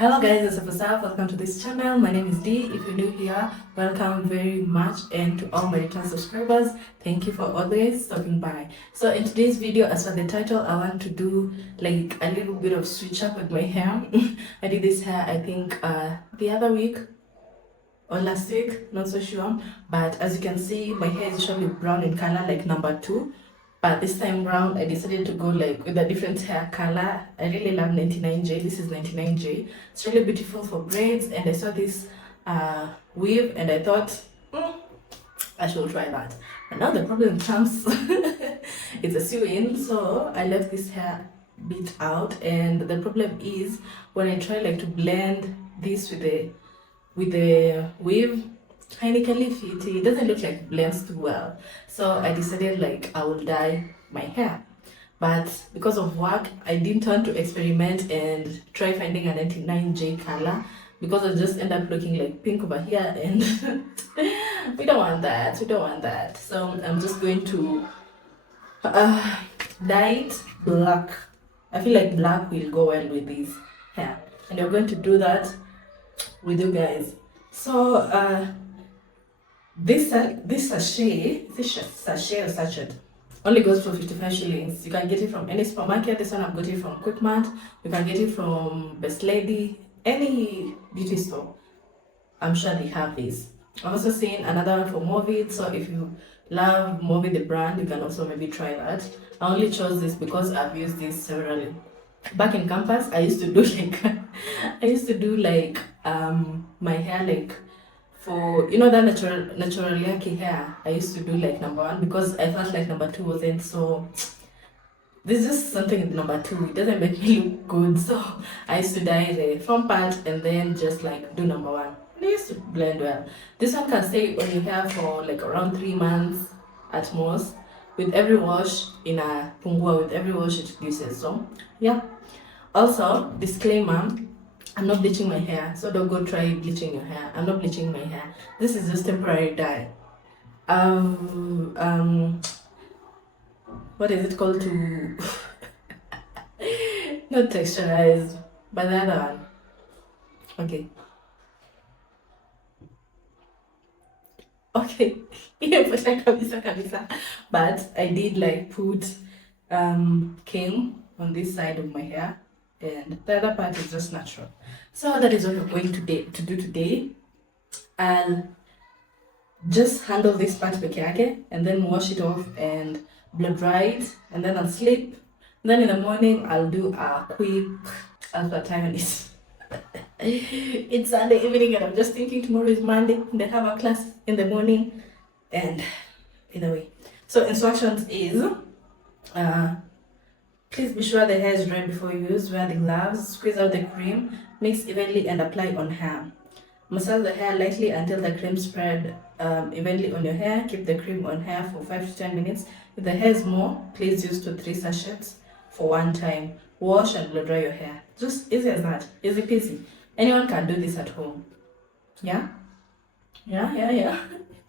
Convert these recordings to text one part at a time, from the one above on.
Hello guys, it's Afasaf. Welcome to this channel. My name is Dee. If you're new here, welcome very much, and to all my return subscribers, thank you for always stopping by. So in today's video, as for the title, I want to do like a little bit of switch up with my hair. I did this hair I think the other week or last week, not so sure, but as you can see, my hair is usually brown in color like number 2. But this time round, I decided to go like with a different hair color. I really love 99J. This is 99J. It's really beautiful for braids. And I saw this weave and I thought, I should try that. And now the problem comes, it's a sew-in. So I left this hair bit out. And the problem is when I try like to blend this with the weave, technically it doesn't look like it blends too well. So I decided like I will dye my hair, but because of work I didn't want to experiment and try finding a 99J color, because I just end up looking like pink over here, and we don't want that. So I'm just going to dye it black. I feel like black will go well with this hair, and we're going to do that with you guys. So this sachet or sachet only goes for 55 shillings. You can get it from any supermarket. This one I've got it from Quickmart. You can get it from Best Lady, any beauty store. I'm sure they have this. I've also seen another one for Movit. So if you love Movit the brand, you can also maybe try that. I only chose this because I've used this severally. Back in campus, I used to do like my hair like, for that natural yucky hair, I used to do like number 1 because I felt like number 2 wasn't so. There's just something with number 2, it doesn't make me look good. So I used to dye the front part and then just like do number 1. It used to blend well. This one can stay on your hair for like around 3 months at most. With every wash with every wash it reduces. So yeah. Also, disclaimer, I'm not bleaching my hair, so don't go try bleaching your hair. I'm not bleaching my hair. This is just temporary dye. What is it called to not texturized, but the other one. Okay. Yeah, but I did like put cane on this side of my hair, and the other part is just natural. So that is what we're going to do today. I'll just handle this part peke yake and then wash it off and blow dry it, and then I'll sleep. And then in the morning I'll do a quick alpha time, and it's Sunday evening and I'm just thinking tomorrow is Monday and I have a class in the morning. And either way, so instructions is please be sure the hair is dry before you use. Wear the gloves, squeeze out the cream, mix evenly and apply on hair. Massage the hair lightly until the cream spread evenly on your hair. Keep the cream on hair for 5 to 10 minutes. If the hair is more, please use 2 to 3 sachets for one time. Wash and blow dry your hair. Just easy as that. Easy peasy. Anyone can do this at home. Yeah?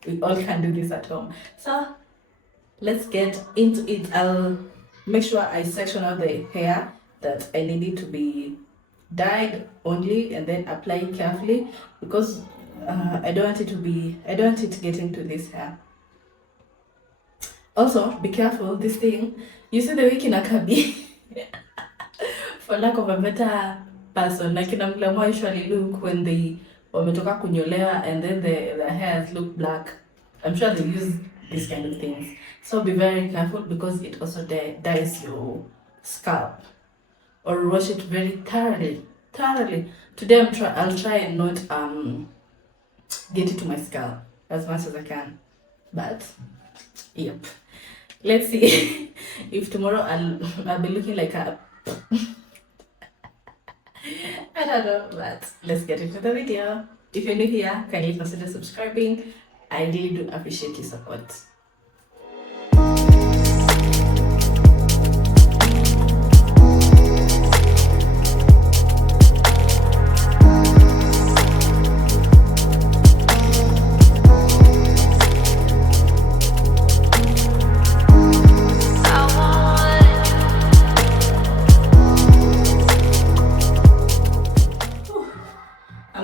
We all can do this at home. So let's get into it. I'll make sure I section out the hair that I need it to be dyed only, and then apply carefully, because I don't want it to get into this hair. Also, be careful, this thing, you see the way kinakabi, for lack of a better person, like kina mlamwa usually look when they wametoka kunyolewa and then the hairs look black. I'm sure they use these kind of things. So be very careful, because it also dyes your scalp. Or wash it very thoroughly. Today I'll try and not get it to my scalp as much as I can. But yep. Let's see if tomorrow I'll be looking like a I don't know, but let's get into the video. If you're new here, kindly consider subscribing. I really do appreciate your support.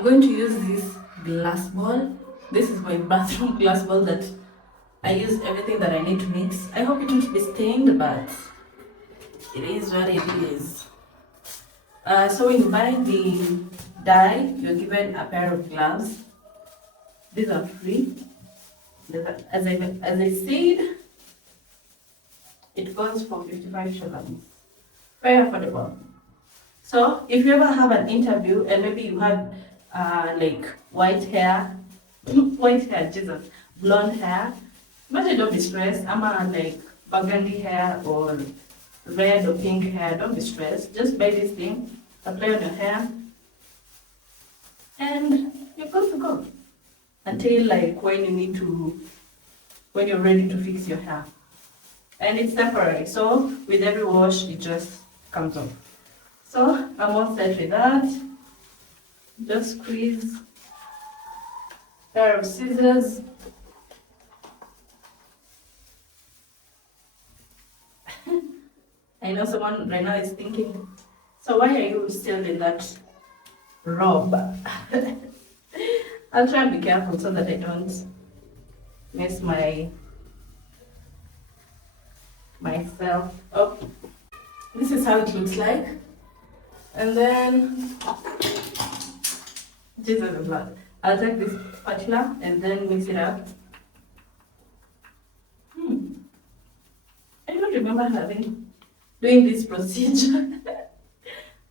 going to use this glass bowl. This is my bathroom glass bowl that I use everything that I need to mix. I hope it won't be stained, but it is what it is. So when you buy the dye, you're given a pair of gloves. These are free. As I said, it goes for 55 shillings. Very affordable. So if you ever have an interview and maybe you have like white hair, Jesus, blonde hair, but don't be stressed. I'm like burgundy hair or red or pink hair. Don't be stressed. Just buy this thing, apply on your hair, and you're good to go until like when you're ready to fix your hair. And it's temporary, so with every wash it just comes off. So I'm all set with that. Just squeeze a pair of scissors. I know someone right now is thinking, so why are you still in that robe? I'll try and be careful so that I don't mess myself up. This is how it looks like. And then, Jesus is Lord. I'll take this spatula and then mix it up. I don't remember doing this procedure.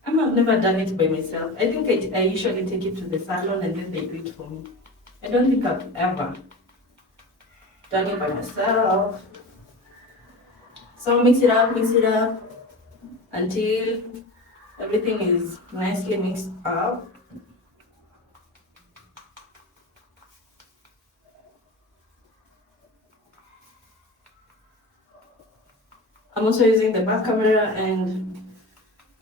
I've never done it by myself. I think I usually take it to the salon and then they do it for me. I don't think I've ever done it by myself. So mix it up until everything is nicely mixed up. I'm also using the back camera and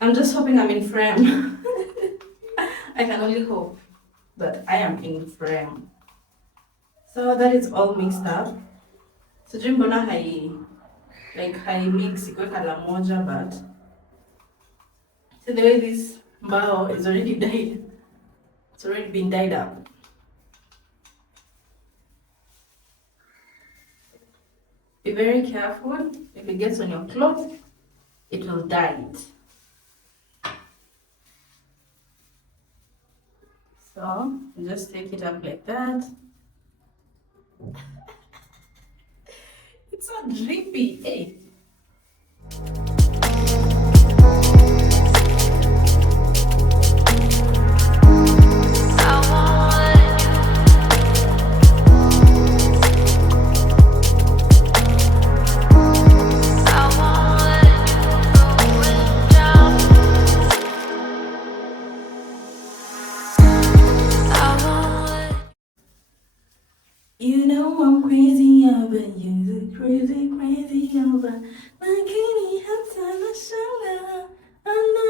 I'm just hoping I'm in frame. I can only hope that I am in frame. So that is all mixed up. So mbona hai mix iko kala moja, but see the way this mbao is already dyed. It's already been dyed up. Be very careful. If it gets on your cloth, it will dye it. So just take it up like that. It's so drippy, hey. You know I'm crazy over you, crazy over lakini hata nashangaa, oh no,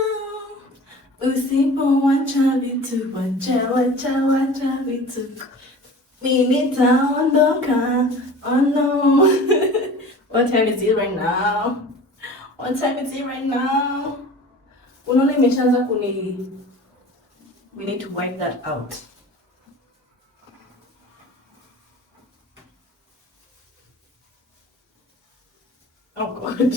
usipowacha vitu, wacha vitu, mimi nitaondoka, oh no. What time is it right now? Unaona imeshaanza we need to wipe that out. Oh God.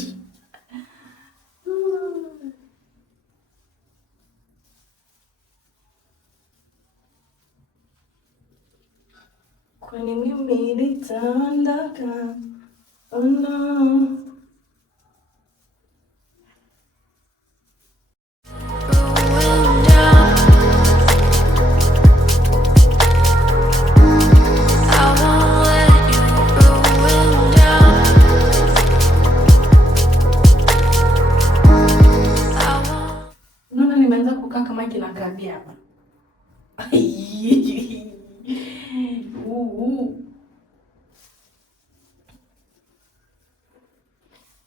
Kwani mimi nitaondoka, oh no. Kama kinakaribia hapa.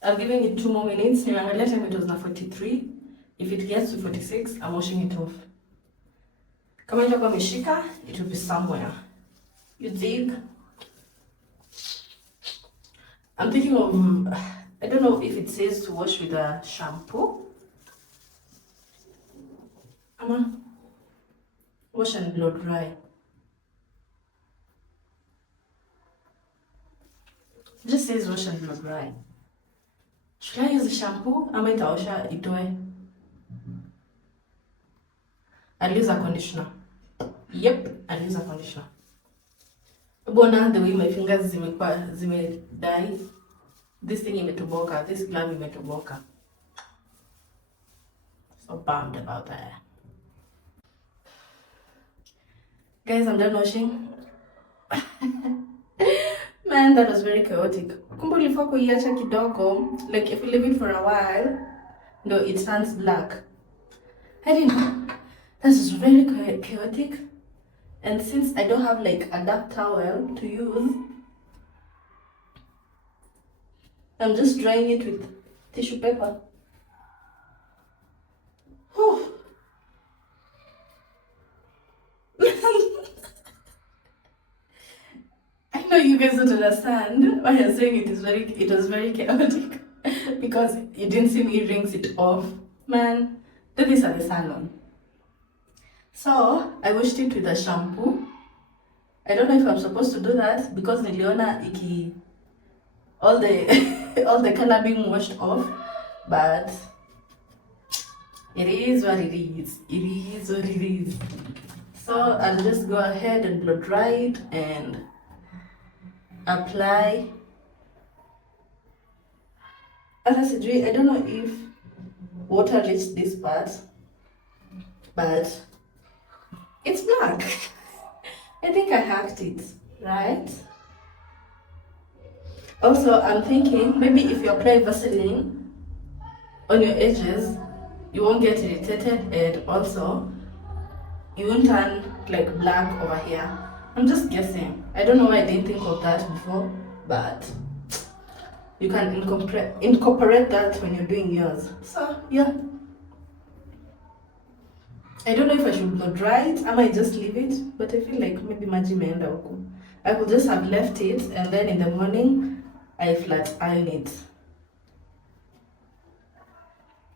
I'm giving it 2 more minutes. Nimeangalia time it was na 43. If it gets to 46, I'm washing it off. Kama itakuwa imeshika, it will be somewhere. You dig? I'm thinking of, I don't know if it says to wash with a shampoo. Ama, wash and blow dry. Just says wash and blow dry. Should I use the shampoo ama itaosha itoe? I'll use a conditioner. Yep, I'll use a conditioner. Bona, the way my fingers zime dye. This thing imetoboka, this glove imetoboka. So bummed about that. Guys, I'm done washing. Man, that was very chaotic. Kumbe ulifaa kuiacha kidogo, like if you leave it for a while, no, it turns black. I didn't know. This is very chaotic. And since I don't have like a dark towel to use, I'm just drying it with tissue paper. Whew. I know you guys don't understand why I'm saying it was very chaotic because you didn't see me rinse it off. Man, did this at the salon. So I washed it with a shampoo. I don't know if I'm supposed to do that because niliona all the color being washed off, but it is what it is. It is what it is. So I'll just go ahead and blow dry it and apply. As I said, I don't know if water reached this part, but it's black. I think I hacked it, right? Also, I'm thinking maybe if you apply Vaseline on your edges, you won't get irritated, and also you won't turn like black over here. I'm just guessing. I don't know why I didn't think of that before, but you can incorporate that when you're doing yours. So yeah, I don't know if I should blow dry it. I might just leave it, but I feel like maybe maji imeenda huko. I could just have left it and then in the morning I flat iron it.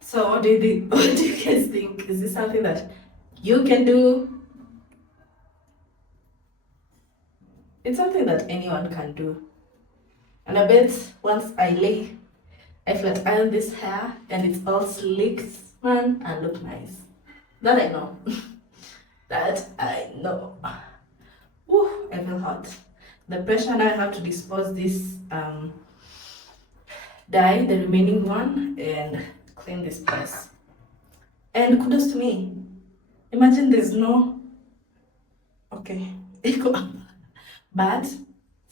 So what do you guys think? Is this something that you can do? It's something that anyone can do. And I bet once I flat iron this hair and it's all slicked, man, and look nice. That I know. That I know. Woo, I feel hot. The pressure now, I have to dispose this dye, the remaining one, and clean this place. And kudos to me. Imagine there's no... Okay. But,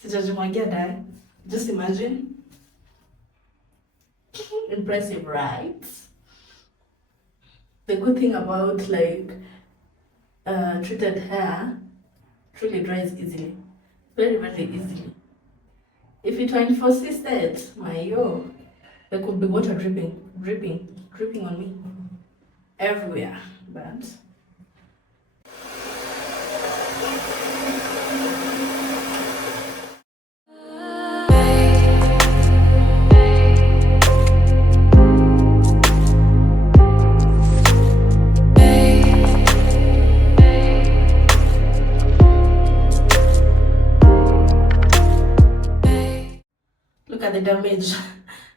sijajimwagia dye. Just imagine. Impressive, right? The good thing about like treated hair, truly dries easily. Very, very easily. If it were for assisted, there could be water dripping on me everywhere. But the damage.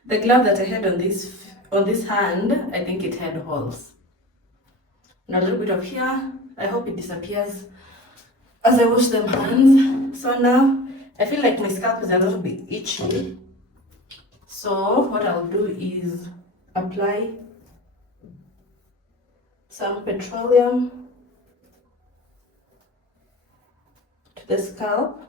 The glove that I had on this hand, I think it had holes. And a little bit of here. I hope it disappears as I wash them hands. So now I feel like my scalp is a little bit itchy. So what I'll do is apply some petroleum to the scalp.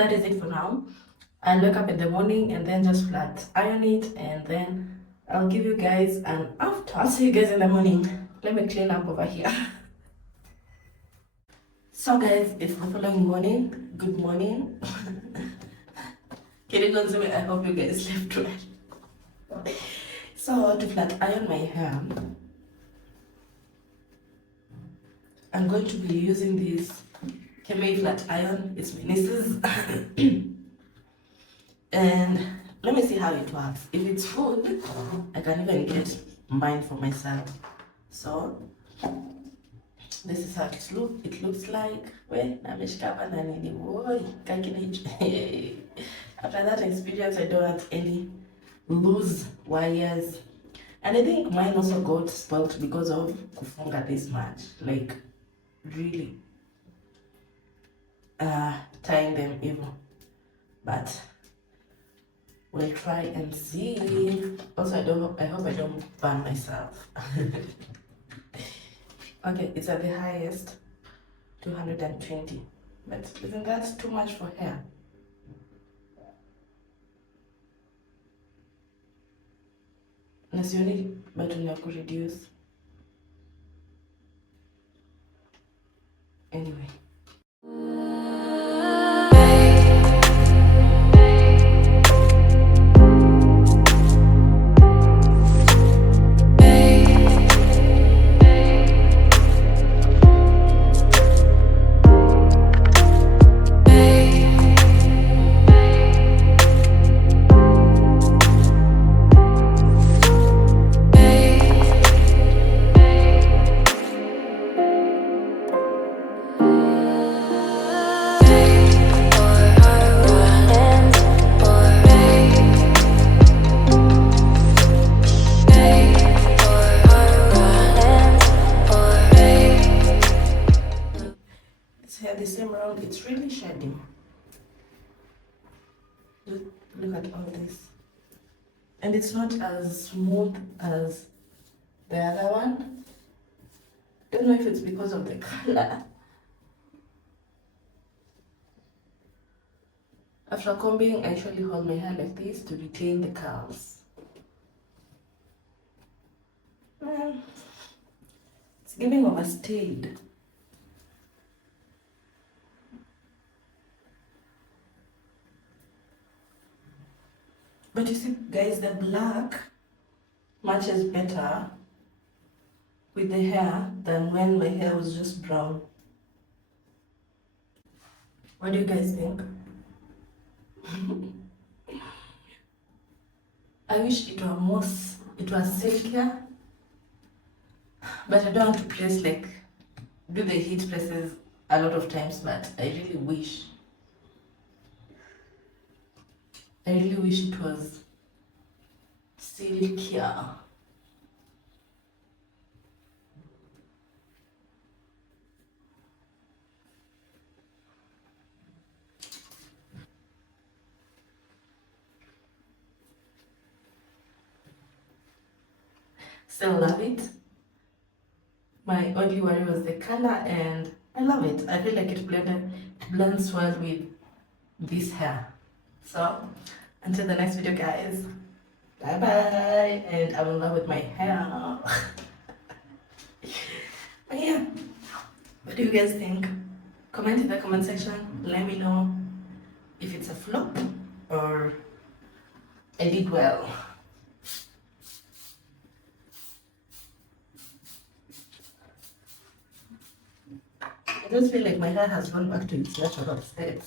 that is it for now. I'll wake up in the morning and then just flat iron it, and then I'll give you guys an after. I'll see you guys in the morning. Let me clean up over here. So guys, it's the following morning. Good morning. Kidding on me, I hope you guys slept well. So to flat iron my hair, I'm going to be using this Kemei flat iron. It's my niece's. And let me see how it works. If it's full, I can even get mine for myself. So this is how it looks like. After that experience, I don't want any loose wires. And I think mine also got spoiled because of kufunga this much. Like, really tying them even. But we'll try and see. Also, I hope I don't burn myself. Okay, it's at the highest, 220. But isn't that too much for hair? Nasioni button ya reduce. Anyway. This time around, it's really shedding. Look at all this. And it's not as smooth as the other one. Don't know if it's because of the color. After combing, I usually hold my hair like this to retain the curls. It's giving overstayed. But you see, guys, the black matches better with the hair than when my hair was just brown. What do you guys think? I wish it was silkier, but I don't want to place do the heat presses a lot of times, but I really wish it was silkier. Still love it. My only worry was the color, and I love it. I feel like it blends well with this hair. So until the next video, guys, bye bye. And I'm in love with my hair. But yeah, what do you guys think? Comment in the comment section. Let me know if it's a flop or I did well. I just feel like my hair has gone back to its natural state.